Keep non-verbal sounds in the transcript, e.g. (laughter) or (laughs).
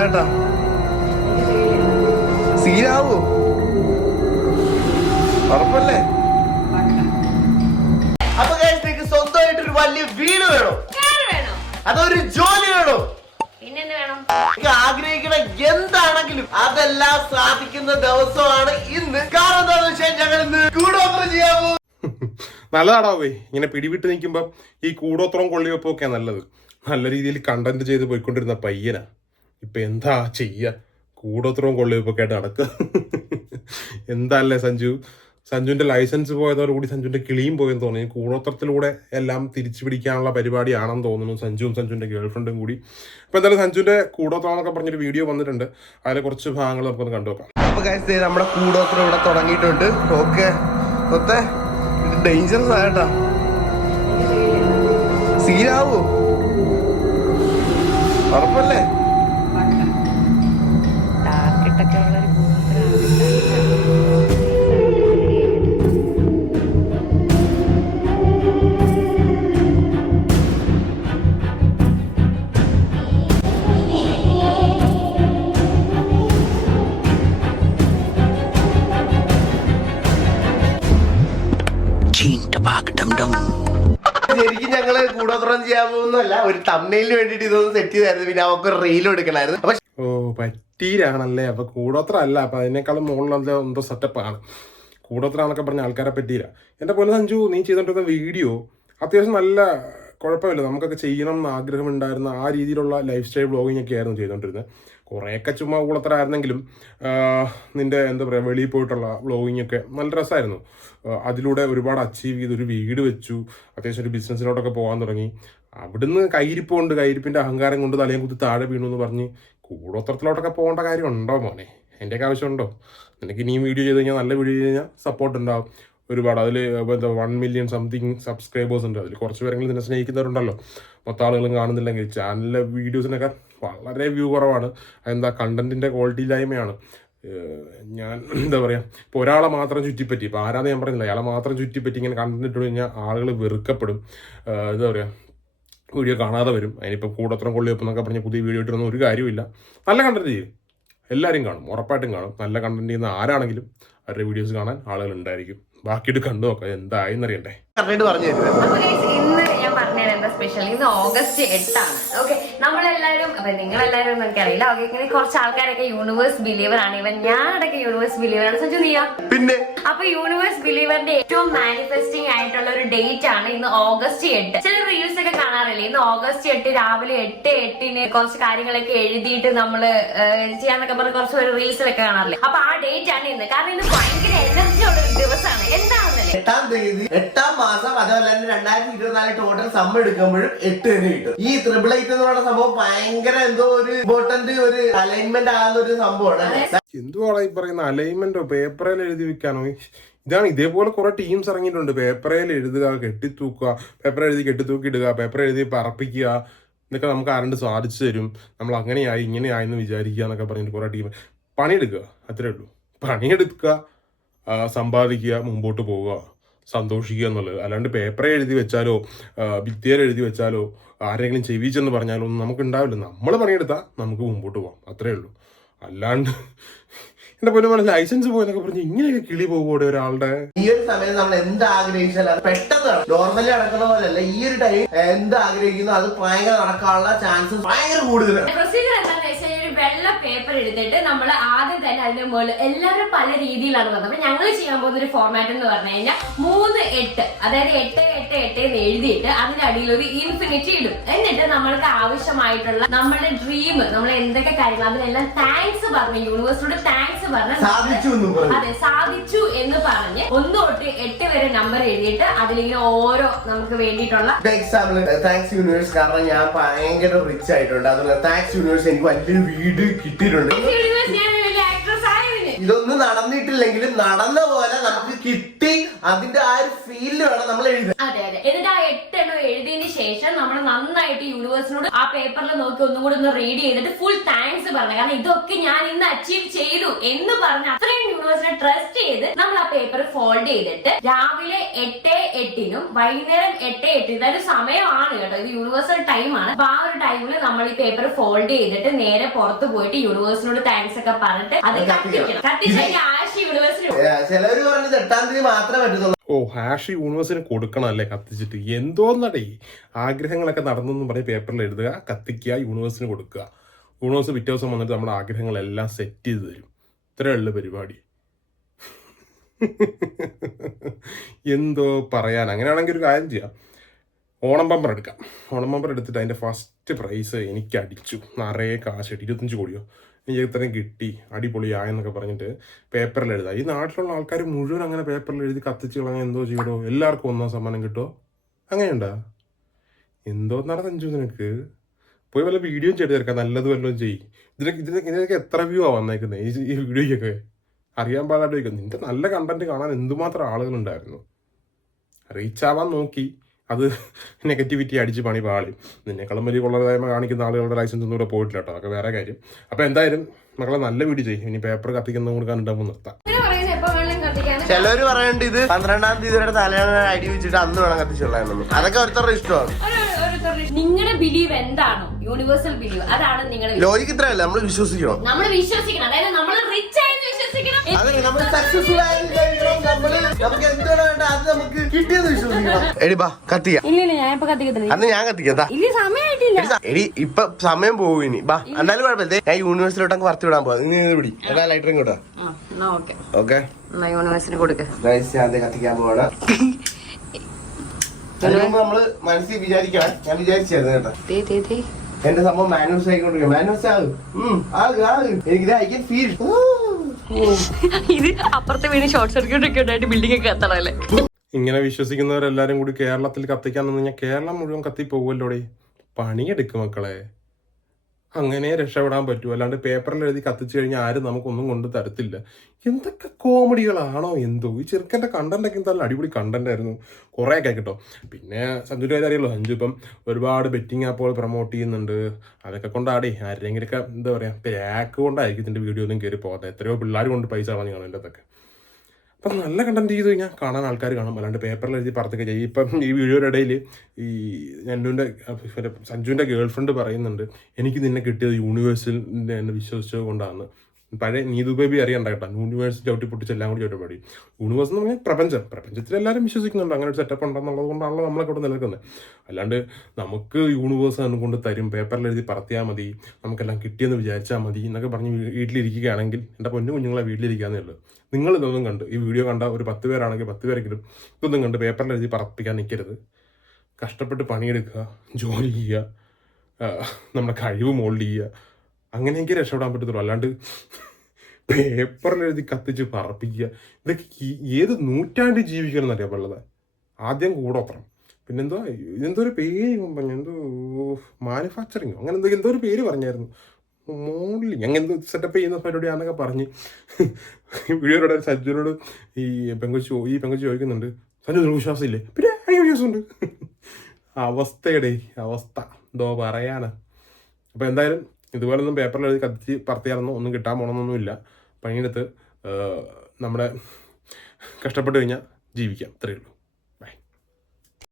കേട്ടാ. സീനാവോ ഉറപ്പല്ലേ? അപ്പൊ guys, നിങ്ങക്ക് സ്വന്തമായിട്ട് ഒരു വലിയ വീട് വേണോ? അതൊരു ജോലി വേണോ? ആഗ്രഹിക്കണ വേണം? നിങ്ങൾ ആഗ്രഹിക്കുന്ന എന്താണെങ്കിലും അതെല്ലാം സാധിക്കുന്ന ദിവസമാണ് ഇന്ന്. കാരണം എന്താണെന്ന് വെച്ചാൽ ഞങ്ങൾ ഇന്ന് കൂടോത്രം ചെയ്യാമോ നല്ലതാടാവേ ഇങ്ങനെ പിടിവിട്ട് നിൽക്കുമ്പോൾ ഈ കൂടോത്രം കൊള്ളിവെപ്പൊക്കെ നല്ലത്. നല്ല രീതിയിൽ കണ്ടന്റ് ചെയ്ത് പോയിക്കൊണ്ടിരുന്ന പയ്യനാ. ഇപ്പൊ എന്താ ചെയ്യുക കൂടോത്രവും കൊള്ളിവെപ്പൊക്കെ ആയിട്ട് നടക്കുക എന്താല്ലേ സഞ്ജു? സഞ്ജുവിന്റെ ലൈസൻസ് പോയതോടുകൂടി സഞ്ജുവിന്റെ കിളിയും പോയെന്ന് തോന്നി. കൂടോത്രത്തിലൂടെ എല്ലാം തിരിച്ചു പിടിക്കാനുള്ള പരിപാടിയാണെന്ന് തോന്നുന്നു സഞ്ജുവും സഞ്ജുവിന്റെ ഗേൾഫ്രണ്ടും കൂടി. അപ്പം എന്തായാലും സഞ്ജുവിന്റെ കൂടോത്രം എന്നൊക്കെ പറഞ്ഞൊരു വീഡിയോ വന്നിട്ടുണ്ട്. അതിലെ കുറച്ച് ഭാഗങ്ങൾ നമുക്കൊന്ന് കണ്ടുവെക്കാം അപ്പൊ guys, ദേ നമ്മുടെ കൂടോത്രം ഇവിടെ തുടങ്ങിയിട്ടുണ്ട്. ഓക്കെ. ഒത്തെ ഇത് ഡേഞ്ചറസ് ആയിട്ടാ. സീനാവോ ഉറപ്പല്ലേ? ശരിക്കും ഞങ്ങൾ കൂടോത്രം ചെയ്യാൻ പോകുന്നല്ല ഒരു തമ്മയിലിന് വേണ്ടിട്ട് ഇതൊന്ന് സെറ്റ് ചെയ്തായിരുന്നു. പിന്നെ അവർക്ക് റീൽ എടുക്കണായിരുന്നു. അപ്പൊ ഓ പറ്റീരാണല്ലേ. അപ്പൊ കൂടോത്ര അല്ല അപ്പൊ അതിനേക്കാളും മുകളിലുള്ള എന്തോ സെറ്റപ്പ് ആണ്. കൂടോത്ര എന്നൊക്കെ പറഞ്ഞ ആൾക്കാരെ പറ്റിയില്ല എന്റെ പോലെ സഞ്ജു നീ ചെയ്തോണ്ടിരുന്ന വീഡിയോ അത്യാവശ്യം നല്ല കുഴപ്പമില്ല. നമുക്കൊക്കെ ചെയ്യണം എന്ന് ആഗ്രഹമുണ്ടായിരുന്ന ആ രീതിയിലുള്ള ലൈഫ് സ്റ്റൈൽ ബ്ലോഗിങ് ഒക്കെ ആയിരുന്നു ചെയ്തുകൊണ്ടിരുന്നത് കുറേയൊക്കെ ചുമ്മാ കൂളത്തരായിരുന്നെങ്കിലും നിന്റെ എന്താ പറയുക വെളിയിൽ പോയിട്ടുള്ള വ്ളോഗിങ് ഒക്കെ നല്ല രസമായിരുന്നു അതിലൂടെ ഒരുപാട് അച്ചീവ് ചെയ്ത് ഒരു വീട് വെച്ചു അത്യാവശ്യം ഒരു ബിസിനസ്സിലോട്ടൊക്കെ പോകാൻ തുടങ്ങി. അവിടുന്ന് കയ്യിരിപ്പുണ്ട് കയ്യിരിപ്പിന്റെ അഹങ്കാരം കൊണ്ട് തലയും കുത്തി താഴെ വീണു എന്ന് പറഞ്ഞ് കൂടോത്രത്തിലോട്ടൊക്കെ പോകേണ്ട കാര്യം ഉണ്ടോ മോനെ? എന്റെയൊക്കെ ആവശ്യമുണ്ടോ? നിനക്ക് ഇനിയും വീഡിയോ ചെയ്ത് കഴിഞ്ഞാൽ നല്ല വീഡിയോ ചെയ്ത് കഴിഞ്ഞാൽ സപ്പോർട്ട് ഉണ്ടാവും. ഒരുപാട്. അതിൽ എന്താ വൺ മില്യൺ സംതിങ് സബ്സ്ക്രൈബേഴ്സ് ഉണ്ട്. അതിൽ കുറച്ച് പേരെങ്കിലും നിന്നെ സ്നേഹിക്കുന്നവരുണ്ടല്ലോ മൊത്തം ആളുകളും കാണുന്നില്ലെങ്കിൽ ചാനലിലെ വീഡിയോസിനൊക്കെ വളരെ വ്യൂ കുറവാണ്. അതെന്താ കണ്ടന്റിന്റെ ക്വാളിറ്റി ഇല്ലായ്മയാണ്. ഞാൻ എന്താ പറയുക ഇപ്പോൾ ഒരാളെ മാത്രം ചുറ്റിപ്പറ്റി ഇപ്പോൾ ആരാന്ന് ഞാൻ പറയുന്നില്ല അയാളെ മാത്രം ചുറ്റിപ്പറ്റി ഇങ്ങനെ കണ്ടന്റ് ഇട്ട് കഴിഞ്ഞാൽ ആളുകൾ വെറുക്കപ്പെടും. എന്താ പറയുക വീഡിയോ കാണാതെ വരും. അതിനിപ്പോൾ കൂടത്രം കൊള്ളിയപ്പം എന്നൊക്കെ പറഞ്ഞ് പുതിയ വീഡിയോ ഇട്ടൊന്നും ഒരു കാര്യമില്ല നല്ല കണ്ടന്റ് ചെയ്യും. എല്ലാവരും കാണും ഉറപ്പായിട്ടും കാണും. നല്ല കണ്ടന്റ് ചെയ്യുന്ന ആരാണെങ്കിലും അവരുടെ വീഡിയോസ് കാണാൻ ആളുകൾ ഉണ്ടായിരിക്കും. ബാക്കിയിട്ട് കണ്ടു നോക്കാം. എന്തായെന്നറിയണ്ടേ? പറഞ്ഞു ഇന്ന് ഞാൻ പറഞ്ഞത് എന്താ സ്പെഷ്യൽ ഇന്ന് ഓഗസ്റ്റ് എട്ടാണ്. ഓക്കെ നമ്മളെല്ലാവരും അപ്പൊ നിങ്ങളെല്ലാവരും ഒന്നും എനിക്കറിയില്ല ഓക്കെ ഇങ്ങനെ കുറച്ച് ആൾക്കാരൊക്കെ യൂണിവേഴ്സ് ബിലീവർ ആണ്. ഇവൻ ഞാനടക്കം യൂണിവേഴ്സ് ബിലീവർ ആണ്. സഞ്ജു നീയാ? പിന്നെ? അപ്പൊ യൂണിവേഴ്സ് ബിലീവറിന്റെ ഏറ്റവും മാനിഫെസ്റ്റിംഗ് ആയിട്ടുള്ള ഒരു ഡേറ്റ് ആണ് ഇന്ന് ഓഗസ്റ്റ് എട്ട്. ചില റീൽസ് ഒക്കെ കാണാറില്ലേ? ഇന്ന് ഓഗസ്റ്റ് എട്ട് രാവിലെ എട്ട് എട്ടിന് കുറച്ച് കാര്യങ്ങളൊക്കെ എഴുതിയിട്ട് നമ്മൾ ചെയ്യാന്നൊക്കെ പറഞ്ഞ് കുറച്ച് ഒരു റീൽസിലൊക്കെ കാണാറില്ലേ? അപ്പൊ ആ ഡേറ്റ് ആണ് ഇന്ന്. കാരണം ഇന്ന് ഭയങ്കര എനർജി ഉള്ള ഒരു ദിവസമാണ്. എന്താണെന്നല്ലേ? എട്ടാം തീയതി എട്ടാം മാസം അതുപോലെ തന്നെ രണ്ടായിരത്തി ഇരുപത്തിനാല് ടോട്ടൽ സമ്മ എടുക്കുമ്പോഴും എട്ട് തന്നെ കിട്ടും. ഈ ത്രിപിൾ എയ്റ്റ് എന്ന് പറയുന്ന സംഭവം ഭയങ്കര എന്തോ ഒരു ഇമ്പോർട്ടന്റ് ഒരു അലൈൻമെന്റ് ആകുന്ന ഒരു സംഭവമാണ്. എന്തുവാണ് ഈ പറയുന്ന അലൈൻമെന്റോ പേപ്പറിൽ എഴുതി വെക്കാനോ? ഇതാണ് ഇതേപോലെ കുറെ ടീംസ് ഇറങ്ങിയിട്ടുണ്ട്. പേപ്പറിൽ എഴുതുക കെട്ടിത്തൂക്കുക പേപ്പർ എഴുതി കെട്ടിത്തൂക്കി ഇടുക പേപ്പർ എഴുതി പറപ്പിക്കുക എന്നൊക്കെ നമുക്ക് ആരണ്ട് സാധിച്ചു തരും. നമ്മൾ അങ്ങനെയായി ഇങ്ങനെയായി എന്ന് വിചാരിക്കുക എന്നൊക്കെ പറഞ്ഞിട്ട് കുറെ ടീം പണിയെടുക്കുക. അത്രേ ഉള്ളൂ. പണിയെടുക്കുക സമ്പാദിക്കുക മുമ്പോട്ട് പോവുക. സന്തോഷിക്കുക എന്നുള്ളത്. അല്ലാണ്ട് പേപ്പറെ എഴുതി വെച്ചാലോ ഭിത്തിയിൽ എഴുതി വെച്ചാലോ ആരെങ്കിലും ചെവിച്ചെന്ന് പറഞ്ഞാലോ ഒന്നും നമുക്ക് ഉണ്ടാവില്ല നമ്മൾ പണിയെടുത്താൽ നമുക്ക് മുമ്പോട്ട് പോകാം അത്രേ ഉള്ളൂ. അല്ലാണ്ട് എന്റെ പോലും പറഞ്ഞ ലൈസൻസ് പോയെന്നൊക്കെ പറഞ്ഞ് ഇങ്ങനെയൊക്കെ കിളി പോകൂടെ ഒരാളുടെ? ഈ ഒരു സമയത്ത് നമ്മൾ എന്ത് ആഗ്രഹിച്ചാലും അത് പെട്ടെന്ന് നോർമലി നടക്കുന്ന പോലെയല്ല. ഈ ഒരു ടൈം എന്ത് ആഗ്രഹിക്കുന്നു അത് ഭയങ്കര നടക്കാനുള്ള ചാൻസ് ഭയങ്കര കൂടുതലാണ് പ്രൊസീജിയർ എന്താണെന്ന് വെച്ചാൽ ഒരു വെള്ള പേപ്പർ എടുത്തിട്ട് നമ്മൾ ആദ്യം തന്നെ അതിന്റെ മുകളിൽ എല്ലാവരും പല രീതിയിലാണ് പറഞ്ഞത് അപ്പൊ ഞങ്ങൾ ചെയ്യാൻ പോകുന്ന ഒരു ഫോർമാറ്റ് എന്ന് പറഞ്ഞു കഴിഞ്ഞാൽ മൂന്ന് എട്ട്. അതായത് എട്ട് എട്ട് എട്ട് എന്ന് എഴുതിയിട്ട് അതിന്റെ അടിയിൽ ഒരു ഇൻഫിനിറ്റി ഇടും. എന്നിട്ട് നമ്മൾക്ക് ആവശ്യമായിട്ടുള്ള നമ്മുടെ ഡ്രീം നമ്മൾ എന്തൊക്കെ കാര്യങ്ങൾ അതിനെല്ലാം താങ്ക്സ് പറഞ്ഞു യൂണിവേഴ്സിനോട് താങ്ക്സ് പറഞ്ഞ അതെ സാധിച്ചു എന്ന് പറഞ്ഞ് ഒന്ന് തൊട്ട് എട്ട് വരെ നമ്പർ എഴുതിയിട്ട് അതിലിങ്ങനെ ഓരോ നമുക്ക് വേണ്ടിയിട്ടുള്ള എക്സാമ്പിൾ താങ്ക്സ് യൂണിവേഴ്സ് കാരണം ഞാൻ ഭയങ്കര റിച്ച് ആയിട്ടുണ്ട്. അതുപോലെ താങ്ക്സ് യൂണിവേഴ്സ് എനിക്ക് വലിയ വീട് കിട്ടിയിട്ടുണ്ട്. ഇതൊന്നും നടന്നിട്ടില്ലെങ്കിലും നടന്ന പോലെ നമുക്ക് കിട്ടി. അതിന്റെ ആ ഒരു ഫീലിൽ വേണം നമ്മൾ എഴുതാൻ. അതെ അതെ. എന്നിട്ട് ആ നന്നായിട്ട് യൂണിവേഴ്സിനോട് ആ പേപ്പറിൽ നോക്കി ഒന്നും കൂടി ഒന്ന് റീഡ് ചെയ്തിട്ട് ഫുൾ താങ്ക്സ് പറഞ്ഞു. കാരണം ഇതൊക്കെ ഞാൻ ഇന്ന് അച്ചീവ് ചെയ്തു എന്ന് പറഞ്ഞ് അത്രയും യൂണിവേഴ്സിനെ ട്രസ്റ്റ് ചെയ്ത് നമ്മൾ ആ പേപ്പർ ഫോൾഡ് ചെയ്തിട്ട് രാവിലെ എട്ട് എട്ടിനും വൈകുന്നേരം എട്ട് എട്ടിനും ഇതൊരു സമയമാണ് കേട്ടോ. ഇത് യൂണിവേഴ്സൽ ടൈമാണ് അപ്പൊ ആ ഒരു ടൈമിൽ നമ്മൾ ഈ പേപ്പർ ഫോൾഡ് ചെയ്തിട്ട് നേരെ പുറത്ത് പോയിട്ട് യൂണിവേഴ്സിനോട് താങ്ക്സ് ഒക്കെ പറഞ്ഞിട്ട് അത് കത്തിക്കണം. കത്തിച്ച് കഴിഞ്ഞാൽ ആശി യൂണിവേഴ്സിന് ചിലവര് പറഞ്ഞത് എട്ടാം തീയതി മാത്രമേ പറ്റത്തുള്ളൂ. ഓ ഹാഷി യൂണിവേഴ്സിന് കൊടുക്കണം അല്ലേ കത്തിച്ചിട്ട്? എന്തോന്നടേ? ആഗ്രഹങ്ങളൊക്കെ നടന്നെന്ന് പറഞ്ഞ് പേപ്പറിൽ എഴുതുക കത്തിക്കുക യൂണിവേഴ്സിന് കൊടുക്കുക. യൂണിവേഴ്സ് പിറ്റേ ദിവസം വന്നിട്ട് നമ്മുടെ ആഗ്രഹങ്ങളെല്ലാം സെറ്റ് ചെയ്ത് തരും. ഇത്രയേ ഉള്ളു പരിപാടി. എന്തോ പറയാൻ. അങ്ങനെയാണെങ്കിൽ ഒരു കാര്യം ചെയ്യാം. ഓണം ബമ്പർ എടുക്കാം. ഓണം ബമ്പർ എടുത്തിട്ട് അതിന്റെ ഫസ്റ്റ് പ്രൈസ് എനിക്ക് അടിച്ചു. നിറയെ കാശ്. ഇരുപത്തഞ്ച് കോടിയോ? ഇത്രയും കിട്ടി അടിപൊളിയായെന്നൊക്കെ പറഞ്ഞിട്ട് പേപ്പറിൽ എഴുതാം. ഈ നാട്ടിലുള്ള ആൾക്കാർ മുഴുവൻ അങ്ങനെ പേപ്പറിൽ എഴുതി കത്തിച്ച് കളഞ്ഞാൽ എന്തോ ചെയ്യടോ എല്ലാവർക്കും ഒന്നാം സമ്മാനം കിട്ടുമോ അങ്ങനെയുണ്ടോ? എന്തോ നടന്നു നിനക്ക്? പോയി വല്ല വീഡിയോ ചെയ്ത് തീർക്കാം നല്ലത് വല്ലതും ചെയ്യ് ഇതിനൊക്കെ ഇതിനൊക്കെ ഇതിനൊക്കെ എത്ര വ്യൂ ആ വന്നേക്കുന്നത് ഈ ഈ വീഡിയോയ്ക്കൊക്കെ? അറിയാൻ പാടായിട്ട് നിന്റെ നല്ല കണ്ടന്റ് കാണാൻ എന്തുമാത്രം ആളുകളുണ്ടായിരുന്നു റീച്ച് ആവാൻ നോക്കി. അത് (laughs) നെഗറ്റിവിറ്റി അടിച്ച് പണി പാളി. നിന്നെക്കാളും വലിയ കൊള്ളതായ്മ കാണിക്കുന്ന ആളുകളുടെ ലൈസൻസ് ഒന്നും ഇവിടെ പോയിട്ടില്ല കേട്ടോ. അതൊക്കെ വേറെ കാര്യം. അപ്പോൾ എന്തായാലും മക്കളെ നല്ല വീഡിയോ ചെയ്യും. ഇനി പേപ്പർ കത്തിക്കുന്ന കൂടെ കണ്ടിട്ട് നിർത്താം. ചിലവര് പറയണ്ട് ഇത് പന്ത്രണ്ടാം തീയതി വരെ തലയാണ് അടി വെച്ചിട്ട് അന്ന് വേണം കത്തിച്ചുള്ളതെന്നു അതൊക്കെ ഓരോരുത്തരുടെ ഇഷ്ടമാണ്. നിങ്ങളുടെ ബിലീവ് എന്താണോ? യൂണിവേഴ്സൽ ബിലീവ് അതാണ് നിങ്ങളുടെ ലോജിക്ക് ഇത്രയല്ല നമ്മൾ വിശ്വസിക്കണം. നമ്മൾ വിശ്വസിക്കണം. അതായത് നമ്മൾ റിച്ച് അന്ന് ഞാൻ കത്തിക്കത്താ എടി ഇപ്പൊ സമയം പോകും ഇനി. ബാ എന്നാലും കുഴപ്പമില്ല. ഞാൻ യൂണിവേഴ്സിലോട്ടങ്ങ് പറത്തി വിടാൻ പോവാ. നീ പിടി. അതാ ലൈറ്റർ ഇങ്ങോട്ടാ എന്നാ ഓക്കെ. ഓക്കെ. എന്നാ യൂണിവേഴ്സിന് കൊടുക്ക. ഞാൻ കത്തിക്കാൻ പോവാണ്. (laughs) നമ്മൾ മനസ്സിൽ വിചാരിക്കണം. ഞാൻ വിചാരിച്ചായിരുന്നു കേട്ടോ. എന്റെ സംഭവം മാനുവൽസ് ആയിക്കൊണ്ടിരിക്കും മാനുവൽസ് ആകും ആകും ആകും എനിക്ക് ഐ ക്യാൻ ഫീൽ ഇത് അപ്പുറത്തെ വീട് ഷോർട്ട് സർക്യൂട്ട് ഒക്കെ ഉണ്ടായിട്ട് ബിൽഡിംഗ് ഒക്കെ എത്തണല്ലേ ഇങ്ങനെ വിശ്വസിക്കുന്നവരെല്ലാരും കൂടി കേരളത്തിൽ കത്തിക്കാൻ നിന്ന് കേരളം മുഴുവൻ കത്തി പോകുമല്ലോടെ പണിയെടുക്കും മക്കളെ. അങ്ങനെ രക്ഷപ്പെടാൻ പറ്റൂ. അല്ലാണ്ട് പേപ്പറിൽ എഴുതി കത്തിച്ചു കഴിഞ്ഞാൽ ആരും നമുക്കൊന്നും കൊണ്ട് തരത്തില്ല. എന്തൊക്കെ കോമഡികളാണോ എന്തോ. ഈ ചെറുക്കന്റെ കണ്ടന്റൊക്കെ നല്ല അടിപൊളി കണ്ടന്റായിരുന്നു കുറേ കേട്ടോ പിന്നെ സഞ്ജുവിന്റെ കാര്യം അറിയാലോ? സഞ്ജു ഇപ്പം ഒരുപാട് ബെറ്റിംഗ് ആപ്പുകൾ പ്രൊമോട്ട് ചെയ്യുന്നുണ്ട്. അതൊക്കെ കൊണ്ടാടേ ആരെങ്കിലുമൊക്കെ എന്താ പറയുക പാക്ക് കൊണ്ടായിരിക്കും ഇതിന്റെ വീഡിയോ ഒന്നും കയറി പോകാതെ എത്രയോ പിള്ളേർ കൊണ്ട് പൈസ കളഞ്ഞു കാണും എന്റെ അതൊക്കെ അപ്പം നല്ല കണ്ടന്റ് ചെയ്ത് കഴിഞ്ഞാൽ കാണാൻ ആൾക്കാർ കാണും. അല്ലാണ്ട് പേപ്പറിൽ എഴുതി പറത്തൊക്കെ ചെയ്യും. ഇപ്പം ഈ വീഡിയോയുടെ ഇടയിൽ ഈ ഞണ്ടുവിന്റെ സഞ്ജുവിന്റെ ഗേൾ ഫ്രണ്ട് പറയുന്നുണ്ട് എനിക്ക് നിന്നെ കിട്ടിയത് യൂണിവേഴ്സിൽ എന്നെ വിശ്വസിച്ചത് കൊണ്ടാണ് പഴയ നീതു ബേബി അറിയണ്ട കേട്ടോ. യൂണിവേഴ്സ് ചവിട്ടി പൊട്ടിച്ച് എല്ലാം കൂടി ചവിട്ടി യൂണിവേഴ്സ് എന്ന് പറഞ്ഞാൽ പ്രപഞ്ചം. പ്രപഞ്ചത്തിൽ എല്ലാവരും വിശ്വസിക്കുന്നുണ്ട്. അങ്ങനെ ഒരു സെറ്റപ്പ് ഉണ്ടെന്നുള്ളത് കൊണ്ടാണല്ലോ നമ്മളൊക്കെ ഇവിടെ നിൽക്കുന്നത് അല്ലാണ്ട് നമുക്ക് യൂണിവേഴ്സ് കൊണ്ട് തരും പേപ്പറിൽ എഴുതി പറത്തിയാൽ മതി നമുക്കെല്ലാം കിട്ടിയെന്ന് വിചാരിച്ചാൽ മതി എന്നൊക്കെ പറഞ്ഞ് വീട്ടിലിരിക്കുകയാണെങ്കിൽ എന്റെ പൊന്നു കുഞ്ഞുങ്ങളെ വീട്ടിലിരിക്കാന്നേ ഉള്ളൂ. നിങ്ങൾ ഇതൊന്നും കണ്ട് ഈ വീഡിയോ കണ്ട ഒരു പത്ത് പേരാണെങ്കിൽ പത്ത് പേരെങ്കിലും ഇതൊന്നും കണ്ട് പേപ്പറിൽ എഴുതി പറപ്പിക്കാൻ നിൽക്കരുത് കഷ്ടപ്പെട്ട് പണിയെടുക്കുക ജോലി ചെയ്യുക നമ്മുടെ കഴിവ് മോൾഡ് ചെയ്യുക. അങ്ങനെയെങ്കിൽ രക്ഷപ്പെടാൻ പറ്റത്തുള്ളൂ. അല്ലാണ്ട് പേപ്പറിൽ എഴുതി കത്തിച്ച് പറപ്പിക്കുക. ഇതൊക്കെ ഏത് നൂറ്റാണ്ട് ജീവിക്കണം എന്നറിയാൻ ആദ്യം കൂടോത്രം. പിന്നെന്തോ ഇതെന്തോ ഒരു പേര് പറഞ്ഞു എന്തോ മാനുഫാക്ചറിങ്ങോ അങ്ങനെ എന്തോ എന്തോ ഒരു പേര് പറഞ്ഞായിരുന്നു. മോഡലിങ് അങ്ങനെ എന്തോ സെറ്റപ്പ് ചെയ്യുന്ന പരിപാടിയാണെന്നൊക്കെ പറഞ്ഞ്. വീഡിയോയുടെ സജ്ജനോട് ഈ പെങ്കൊച്ച് ഈ പെങ്കൊച്ച് ചോദിക്കുന്നുണ്ട് സഞ്ജു വിശ്വാസം ഇല്ലേ പിന്നെ എനിക്ക് വിശ്വാസമുണ്ട്. അവസ്ഥയുടെ അവസ്ഥ. എന്തോ പറയാനാ അപ്പം എന്തായാലും ഇതുപോലൊന്നും പേപ്പറിൽ എഴുതി കത്തിച്ച് പറത്തിയാലൊന്നും ഒന്നും കിട്ടാൻ പോകണമെന്നൊന്നുമില്ല പണിയെടുത്ത് നമ്മുടെ കഷ്ടപ്പെട്ട് കഴിഞ്ഞാൽ ജീവിക്കാം. ഇത്രയേ